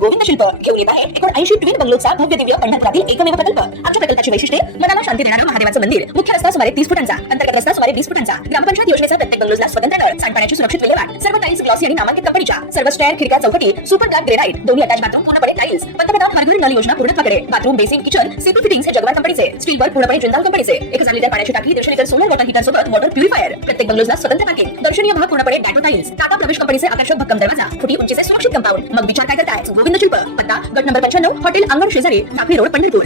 गोविंद शिल्प घेऊन येत आहे 80 ट्विन बंगलोचा भव्य दिव्य पंढरपुरातील एकमेव प्रकल्प। आमच्या प्रकल्पाची वैशिष्ट्ये मनाला शांती देणारं महादेवाचं मंदिर, मुख्य रस्ता सुमारे 30 फुटांचा, अंतर्गत रस्ता सुमारे 20 फुटांचा, ग्रामपंचायत योजनेचा प्रत्येक बंगलोजला स्वतंत्र नळ, सांडपाण्याची सुरक्षित विल्हेवाट, सर्व टाइल्स ग्लॉसी आणि नामांकित कंपनीच्या, सर्व स्टेअर, खिडक्या, चौकटी सुपर गार्ड ग्रेनाइट, दोन्ही अटॅच बाथरूम पूर्णपणे टाइल्स, पंतप्रधान हर घर नल योजना पूर्णत्वाकडे, bathroom, basin, kitchen, CP fittings हे जगवार कंपनीचे, स्टील वर्क पूर्णपणे जिंदाल कंपनीचे, 1000 लिटर पाण्याची टाकी, 150 लिटर सोलर वॉटर हीटर सोबत वॉटर प्युरिफायर, प्रत्येक बंगलोजला स्वतंत्र पार्किंग, दर्शनीय भाग पूर्णपणे डॅटो टाइल्स, टाटा प्रवेश कंपनीचे आकर्षक भक्कम दरवाजा, फुटी उंचीचे सुरक्षित कंपाऊंड। मग विचार काय करताय? गोविंद शिल्प, पत्ता गट नंबर 95, हॉटेल अंगण शेजारी, साखळी रोड, पंढरपूर।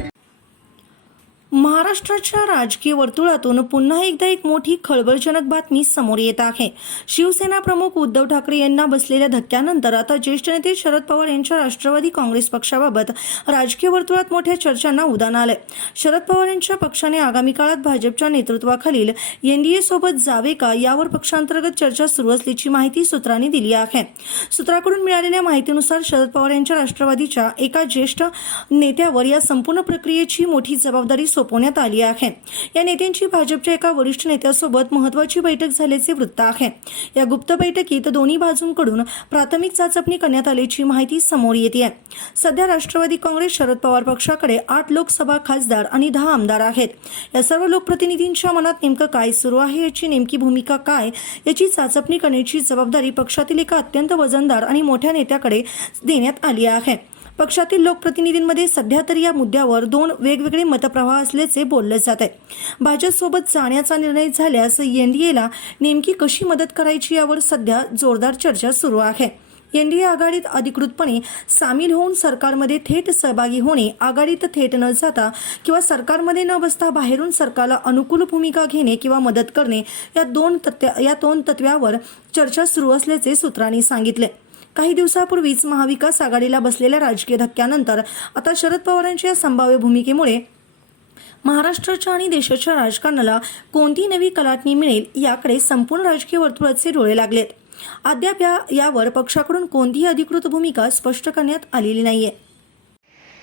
महाराष्ट्राच्या राजकीय वर्तुळातून पुन्हा एकदा एक मोठी खळबळजनक बातमी समोर येत आहे। शिवसेना प्रमुख उद्धव ठाकरे यांना बसलेल्या धक्क्यानंतर आता ज्येष्ठ नेते शरद पवार यांच्या राष्ट्रवादी काँग्रेस पक्षाबाबत राजकीय वर्तुळात मोठ्या चर्चांना उधाण आलंय। शरद पवार यांच्या पक्षाने आगामी काळात भाजपच्या नेतृत्वाखालील एनडीए सोबत जावे का यावर पक्षांतर्गत चर्चा सुरू असल्याची माहिती सूत्रांनी दिली आहे। सूत्राकडून मिळालेल्या माहितीनुसार शरद पवार यांच्या राष्ट्रवादीच्या एका ज्येष्ठ नेत्यावर या संपूर्ण प्रक्रियेची मोठी जबाबदारी सोपवण्यात आली आहे। या नेत्यांची भाजपच्या एका वरिष्ठ नेत्यासोबत महत्त्वाची बैठक झाल्याचे वृत्त आहे। या गुप्त बैठकीत दोन्ही बाजूंकडून प्राथमिक चाचपणी करण्यात आल्याची माहिती समोर येते। सध्या राष्ट्रवादी काँग्रेस शरद पवार पक्षाकडे 8 लोकसभा खासदार आणि 10 आमदार आहेत। या सर्व लोकप्रतिनिधींच्या मनात नेमकं काय सुरू आहे, याची नेमकी भूमिका काय, याची चाचपणी करण्याची जबाबदारी पक्षातील एका अत्यंत वजनदार आणि मोठ्या नेत्याकडे देण्यात आली आहे। पक्षातील लोकप्रतिनिधींमध्ये सध्या तरी या मुद्द्यावर 2 वेगवेगळे मतप्रवाह असल्याचे बोलले जात आहे। भाजपसोबत जाण्याचा निर्णय झाल्यास एनडीएला नेमकी कशी मदत करायची यावर सध्या जोरदार चर्चा सुरू आहे। एनडीए आघाडीत अधिकृतपणे सामील होऊन सरकारमध्ये थेट सहभागी होणे, आघाडीत थेट न जाता किंवा सरकारमध्ये न बसता बाहेरून सरकारला अनुकूल भूमिका घेणे किंवा मदत करणे या दोन तत्त्वावर चर्चा सुरू असल्याचे सूत्रांनी सांगितले। काही दिवसापूर्वीच महाविकास आघाडीला बसलेल्या राजकीय धक्क्यानंतर आता शरद पवारांच्या संभाव्य भूमिकेमुळे महाराष्ट्राच्या आणि देशाच्या राजकारणाला कोणती नवी कलाटणी मिळेल याकडे संपूर्ण राजकीय वर्तुळाचे डोळे लागलेत। अद्याप यावर पक्षाकडून कोणतीही अधिकृत भूमिका स्पष्ट करण्यात आलेली नाहीये।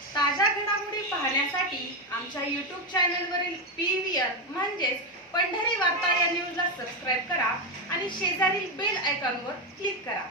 ताज्या घडामोडी पाहण्यासाठी आमच्या YouTube चॅनलवरील PVR म्हणजेच पंढरी वार्ता या न्यूजला सबस्क्राइब करा आणि शेजारील बेल आयकॉनवर क्लिक करा।